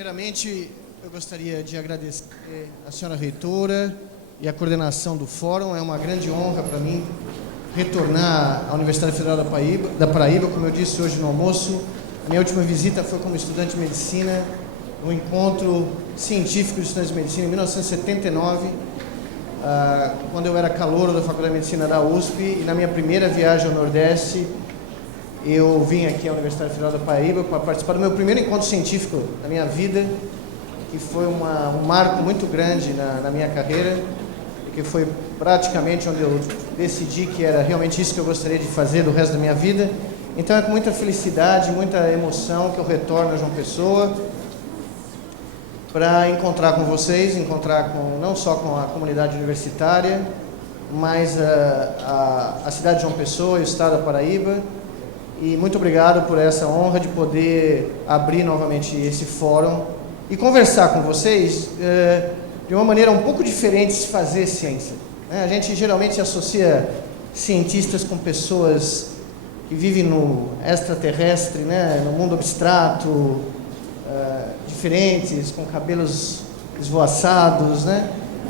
Primeiramente, eu gostaria de agradecer a senhora reitora e a coordenação do fórum. É uma grande honra para mim retornar à Universidade Federal da Paraíba. Como eu disse hoje no almoço, a minha última visita foi como estudante de medicina, no encontro científico de estudantes de medicina em 1979, quando eu era calouro da Faculdade de Medicina da USP, e na minha primeira viagem ao Nordeste, eu vim aqui à Universidade Federal da Paraíba para participar do meu primeiro encontro científico da minha vida, que foi um marco muito grande na minha carreira, que foi praticamente onde eu decidi que era realmente isso que eu gostaria de fazer do resto da minha vida. Então é com muita felicidade, muita emoção que eu retorno a João Pessoa para encontrar com vocês, não só com a comunidade universitária, mas a cidade de João Pessoa e o estado da Paraíba. E muito obrigado por essa honra de poder abrir novamente esse fórum e conversar com vocês de uma maneira um pouco diferente de se fazer ciência. A gente geralmente associa cientistas com pessoas que vivem no extraterrestre, no mundo abstrato, diferentes, com cabelos esvoaçados,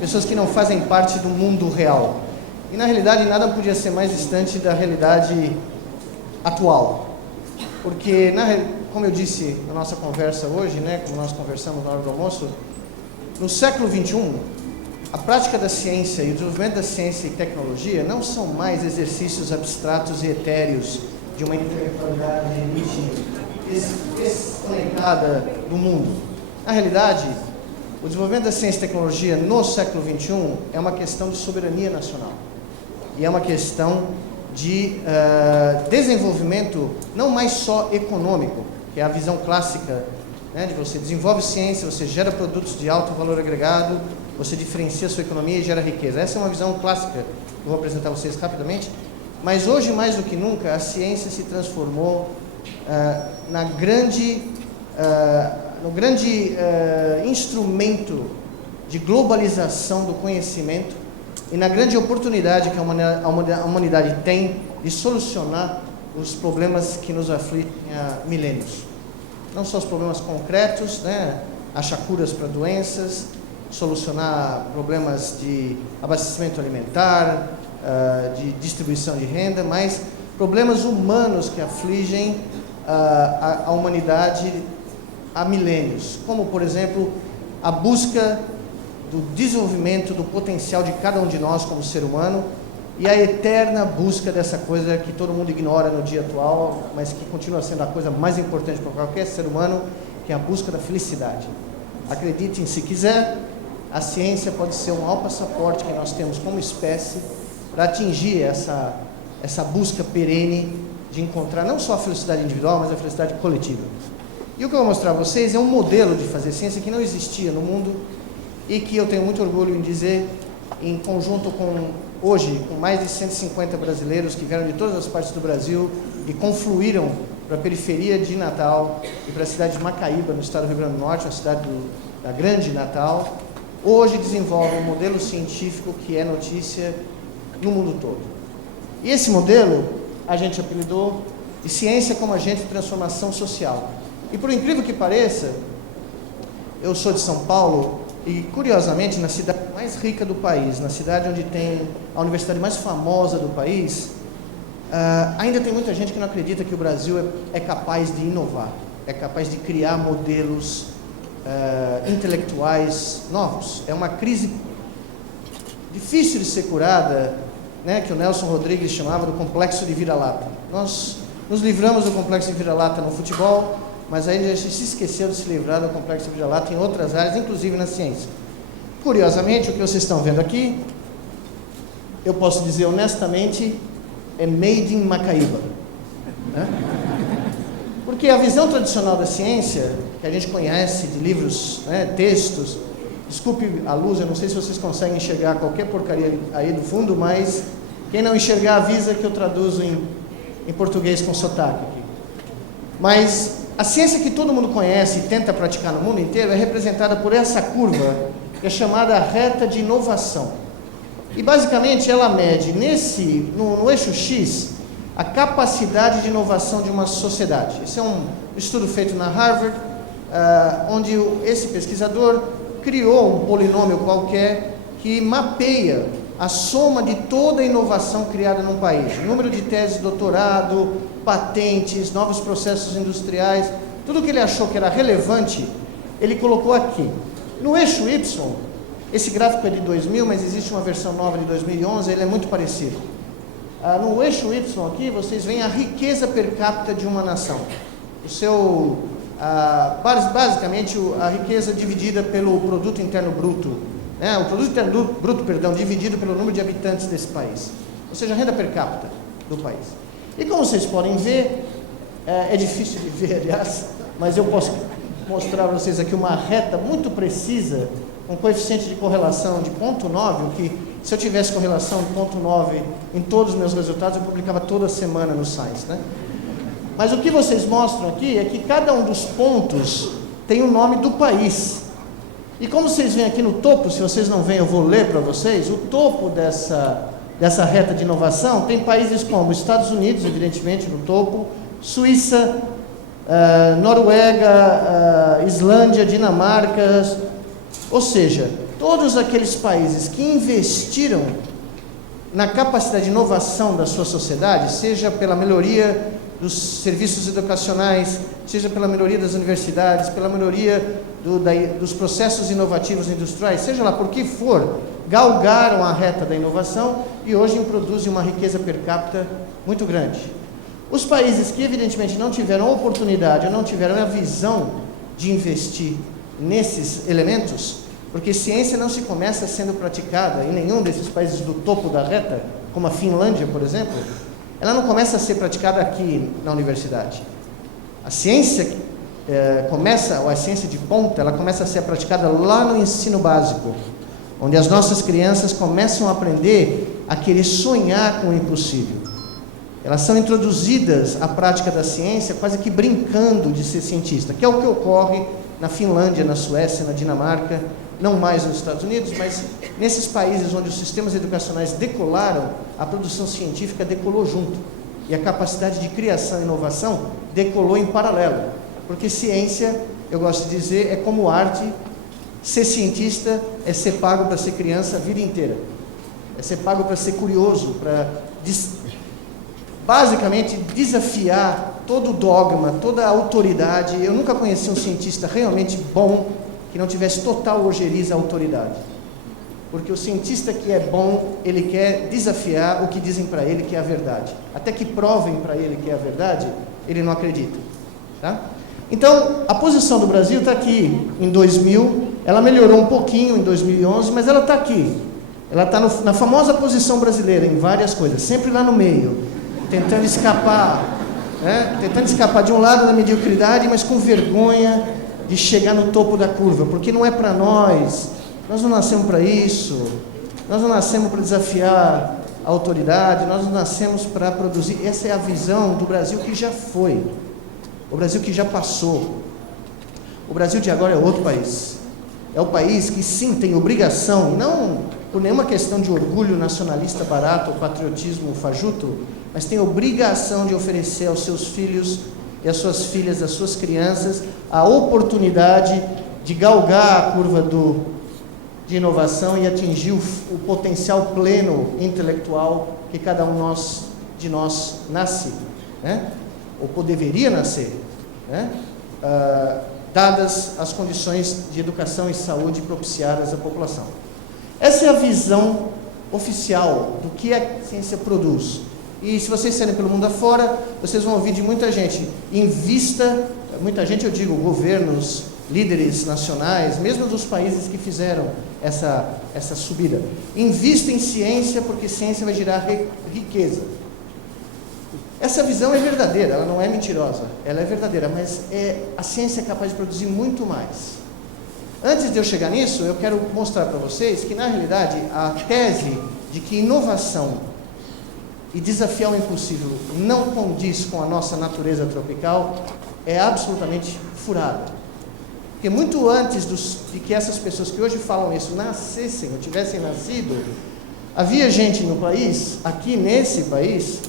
pessoas que não fazem parte do mundo real. E na realidade nada podia ser mais distante da realidade atual, porque, como eu disse na nossa conversa hoje, como nós conversamos na hora do almoço, no século XXI, a prática da ciência e o desenvolvimento da ciência e tecnologia não são mais exercícios abstratos e etéreos de uma intelectualidade desconectada do mundo. Na realidade, o desenvolvimento da ciência e tecnologia no século XXI é uma questão de soberania nacional e é uma questão de desenvolvimento não mais só econômico, que é a visão clássica, de você desenvolve ciência, você gera produtos de alto valor agregado, você diferencia a sua economia e gera riqueza. Essa é uma visão clássica que eu vou apresentar a vocês rapidamente, mas hoje mais do que nunca a ciência se transformou no grande instrumento de globalização do conhecimento e na grande oportunidade que a humanidade tem de solucionar os problemas que nos afligem há milênios. Não só os problemas concretos, achar curas para doenças, solucionar problemas de abastecimento alimentar, de distribuição de renda, mas problemas humanos que afligem a humanidade há milênios, como, por exemplo, a busca do desenvolvimento do potencial de cada um de nós como ser humano e a eterna busca dessa coisa que todo mundo ignora no dia atual, mas que continua sendo a coisa mais importante para qualquer ser humano, que é a busca da felicidade. Acreditem se quiser, a ciência pode ser um maior passaporte que nós temos como espécie para atingir essa busca perene de encontrar não só a felicidade individual, mas a felicidade coletiva. E o que eu vou mostrar a vocês é um modelo de fazer ciência que não existia no mundo e que eu tenho muito orgulho em dizer, em conjunto hoje, com mais de 150 brasileiros que vieram de todas as partes do Brasil e confluíram para a periferia de Natal e para a cidade de Macaíba, no estado do Rio Grande do Norte, a cidade da grande Natal, hoje desenvolve um modelo científico que é notícia no mundo todo. E esse modelo a gente apelidou de ciência como agente de transformação social. E por incrível que pareça, eu sou de São Paulo e, curiosamente, na cidade mais rica do país, na cidade onde tem a universidade mais famosa do país, ainda tem muita gente que não acredita que o Brasil é capaz de inovar, é capaz de criar modelos intelectuais novos. É uma crise difícil de ser curada, que o Nelson Rodrigues chamava do complexo de vira-lata. Nós nos livramos do complexo de vira-lata no futebol, mas aí a gente se esqueceu de se livrar do complexo de vira-lata em outras áreas, inclusive na ciência. Curiosamente, o que vocês estão vendo aqui, eu posso dizer honestamente, é made in Macaíba. Porque a visão tradicional da ciência, que a gente conhece de livros, textos, desculpe a luz, eu não sei se vocês conseguem enxergar qualquer porcaria aí do fundo, mas quem não enxergar avisa que eu traduzo em português com sotaque aqui. Mas a ciência que todo mundo conhece e tenta praticar no mundo inteiro é representada por essa curva, que é chamada reta de inovação. E basicamente ela mede no eixo X a capacidade de inovação de uma sociedade. Esse é um estudo feito na Harvard, onde esse pesquisador criou um polinômio qualquer que mapeia a soma de toda a inovação criada num país. Número de teses de doutorado, patentes, novos processos industriais, tudo que ele achou que era relevante, ele colocou aqui. No eixo Y, esse gráfico é de 2000, mas existe uma versão nova de 2011, ele é muito parecido. No eixo Y aqui, vocês veem a riqueza per capita de uma nação. Basicamente, a riqueza dividida pelo produto interno bruto, né? O produto interno bruto, dividido pelo número de habitantes desse país. Ou seja, a renda per capita do país. E como vocês podem ver, é difícil de ver, aliás, mas eu posso mostrar para vocês aqui uma reta muito precisa, um coeficiente de correlação de 0,9, o que, se eu tivesse correlação de 0,9 em todos os meus resultados, eu publicava toda semana no Science, né? Mas o que vocês mostram aqui é que cada um dos pontos tem o nome do país. E como vocês veem aqui no topo, se vocês não veem, eu vou ler para vocês, o topo dessa reta de inovação tem países como Estados Unidos, evidentemente, no topo, Suíça, Noruega, Islândia, Dinamarca, ou seja, todos aqueles países que investiram na capacidade de inovação da sua sociedade, seja pela melhoria dos serviços educacionais, seja pela melhoria das universidades, pela melhoria dos processos inovativos industriais, seja lá por que for, galgaram a reta da inovação e hoje produzem uma riqueza per capita muito grande. Os países que evidentemente não tiveram a oportunidade ou não tiveram a visão de investir nesses elementos, porque ciência não se começa sendo praticada em nenhum desses países do topo da reta, como a Finlândia, por exemplo, ela não começa a ser praticada aqui na universidade. A ciência a ciência de ponta, ela começa a ser praticada lá no ensino básico, onde as nossas crianças começam a aprender a querer sonhar com o impossível. Elas são introduzidas à prática da ciência quase que brincando de ser cientista, que é o que ocorre na Finlândia, na Suécia, na Dinamarca, não mais nos Estados Unidos, mas nesses países onde os sistemas educacionais decolaram, a produção científica decolou junto. E a capacidade de criação e inovação decolou em paralelo. Porque ciência, eu gosto de dizer, é como arte. Ser cientista é ser pago para ser criança a vida inteira. É ser pago para ser curioso, para basicamente desafiar todo o dogma, toda a autoridade. Eu nunca conheci um cientista realmente bom que não tivesse total ojeriza à autoridade. Porque o cientista que é bom, ele quer desafiar o que dizem para ele que é a verdade. Até que provem para ele que é a verdade, ele não acredita. Tá? Então, a posição do Brasil está aqui em 2000, ela melhorou um pouquinho em 2011, mas ela está aqui. Ela está na famosa posição brasileira, em várias coisas, sempre lá no meio, tentando escapar, né? Tentando escapar de um lado da mediocridade, mas com vergonha de chegar no topo da curva, porque não é para nós não nascemos para isso, nós não nascemos para desafiar a autoridade, nós não nascemos para produzir. Essa é a visão do Brasil que já foi, o Brasil que já passou. O Brasil de agora é outro país, é o país que sim tem obrigação, não por nenhuma questão de orgulho nacionalista barato ou patriotismo fajuto, mas tem obrigação de oferecer aos seus filhos e às suas filhas, às suas crianças, a oportunidade de galgar a curva de inovação e atingir o potencial pleno intelectual que cada um de nós nasce, né? Ou deveria nascer, né? Dadas as condições de educação e saúde propiciadas à população. Essa é a visão oficial do que a ciência produz. E se vocês saírem pelo mundo afora, vocês vão ouvir de muita gente, invista, muita gente, eu digo, governos, líderes nacionais, mesmo dos países que fizeram essa subida. Invista em ciência, porque ciência vai gerar riqueza. Essa visão é verdadeira, ela não é mentirosa, ela é verdadeira, mas a ciência é capaz de produzir muito mais. Antes de eu chegar nisso, eu quero mostrar para vocês que, na realidade, a tese de que inovação e desafiar o impossível não condiz com a nossa natureza tropical é absolutamente furada. Porque muito antes de que essas pessoas que hoje falam isso nascessem ou tivessem nascido, havia gente no país, aqui nesse país,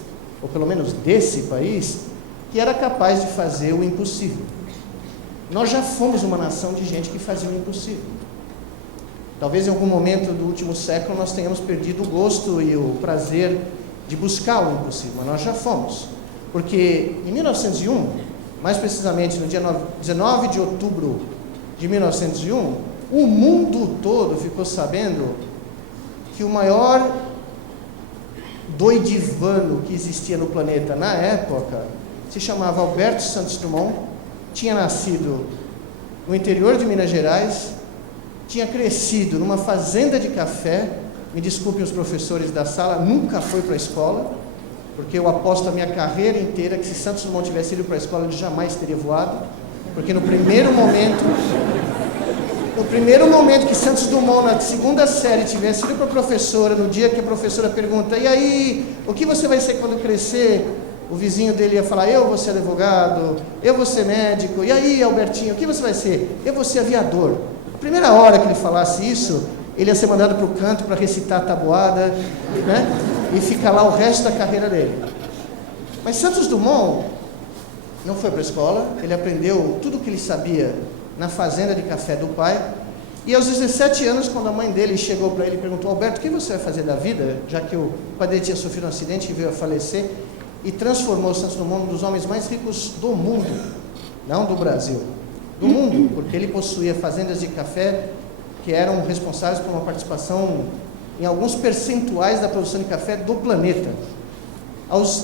ou pelo menos desse país, que era capaz de fazer o impossível. Nós já fomos uma nação de gente que fazia o impossível. Talvez em algum momento do último século nós tenhamos perdido o gosto e o prazer de buscar o impossível, mas nós já fomos. Porque em 1901, mais precisamente no dia 19 de outubro de 1901, o mundo todo ficou sabendo que o maior doidivano que existia no planeta na época se chamava Alberto Santos Dumont, tinha nascido no interior de Minas Gerais, tinha crescido numa fazenda de café, me desculpem os professores da sala, nunca foi para a escola, porque eu aposto a minha carreira inteira que se Santos Dumont tivesse ido para a escola, ele jamais teria voado, porque no primeiro momento que Santos Dumont, na segunda série, tivesse ido para a professora, no dia que a professora pergunta, e aí, o que você vai ser quando crescer? O vizinho dele ia falar, eu vou ser advogado, eu vou ser médico, e aí, Albertinho, o que você vai ser? Eu vou ser aviador. A primeira hora que ele falasse isso, ele ia ser mandado para o canto para recitar a tabuada, né? E ficar lá o resto da carreira dele. Mas Santos Dumont não foi para a escola, ele aprendeu tudo o que ele sabia na fazenda de café do pai, e aos 17 anos, quando a mãe dele chegou para ele e perguntou, Alberto, o que você vai fazer da vida, já que o pai dele tinha sofrido um acidente e veio a falecer, e transformou Santos Dumont um dos homens mais ricos do mundo, não do Brasil, do mundo, porque ele possuía fazendas de café que eram responsáveis por uma participação em alguns percentuais da produção de café do planeta.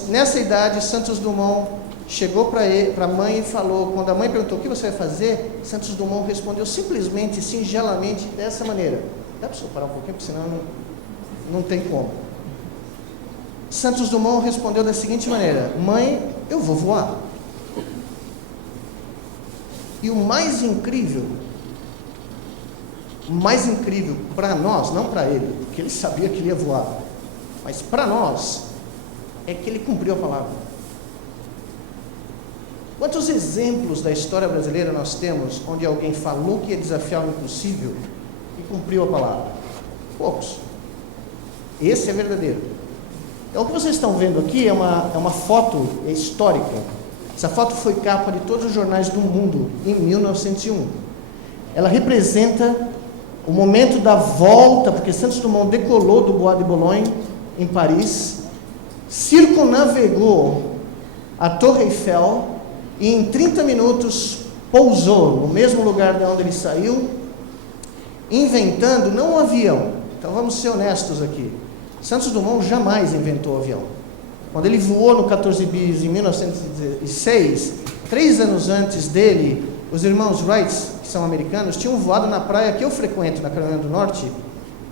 Nessa idade, Santos Dumont chegou para a mãe e falou, quando a mãe perguntou o que você vai fazer, Santos Dumont respondeu simplesmente, singelamente, dessa maneira. Dá para eu parar um pouquinho, porque senão não tem como. Santos Dumont respondeu da seguinte maneira, mãe, eu vou voar. E o mais incrível para nós, não para ele, porque ele sabia que ele ia voar, mas para nós, é que ele cumpriu a palavra. Quantos exemplos da história brasileira nós temos onde alguém falou que ia desafiar o impossível e cumpriu a palavra? Poucos. Esse é verdadeiro. Então, o que vocês estão vendo aqui é uma foto histórica. Essa foto foi capa de todos os jornais do mundo em 1901. Ela representa o momento da volta, porque Santos Dumont decolou do Bois de Boulogne, em Paris, circunnavegou a Torre Eiffel e em 30 minutos pousou no mesmo lugar de onde ele saiu, inventando não um avião. Então vamos ser honestos aqui. Santos Dumont jamais inventou o avião. Quando ele voou no 14 bis em 1906, 3 anos antes dele, os irmãos Wright, que são americanos, tinham voado na praia que eu frequento, na Carolina do Norte,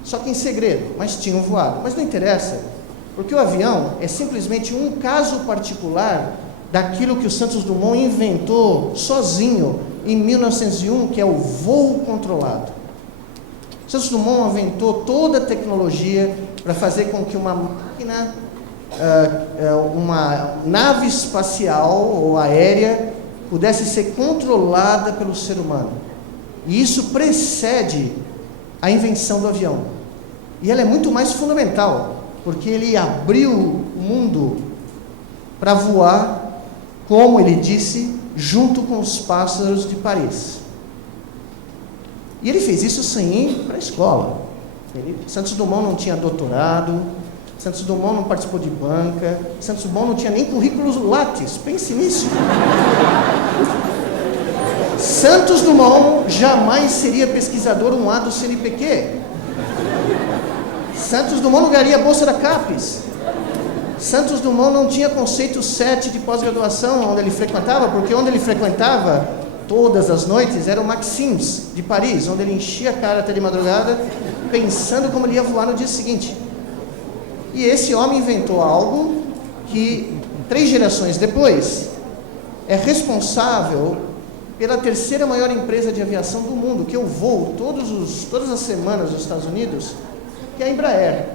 só que em segredo, mas tinham voado. Mas não interessa, porque o avião é simplesmente um caso particular daquilo que o Santos Dumont inventou sozinho em 1901, que é o voo controlado. Santos Dumont inventou toda a tecnologia para fazer com que uma máquina, uma nave espacial ou aérea pudesse ser controlada pelo ser humano. E isso precede a invenção do avião. E ela é muito mais fundamental, porque ele abriu o mundo para voar, como ele disse, junto com os pássaros de Paris. E ele fez isso sem ir para a escola. Santos Dumont não tinha doutorado, Santos Dumont não participou de banca, Santos Dumont não tinha nem currículo Lattes, pense nisso. Santos Dumont jamais seria pesquisador 1A do CNPq. Santos Dumont não ganharia a bolsa da CAPES. Santos Dumont não tinha conceito 7 de pós-graduação onde ele frequentava, porque onde ele frequentava todas as noites era o Maxims de Paris, onde ele enchia a cara até de madrugada, pensando como ele ia voar no dia seguinte. E esse homem inventou algo que 3 gerações depois é responsável pela 3ª maior empresa de aviação do mundo, que eu voo todas as semanas nos Estados Unidos, que é a Embraer.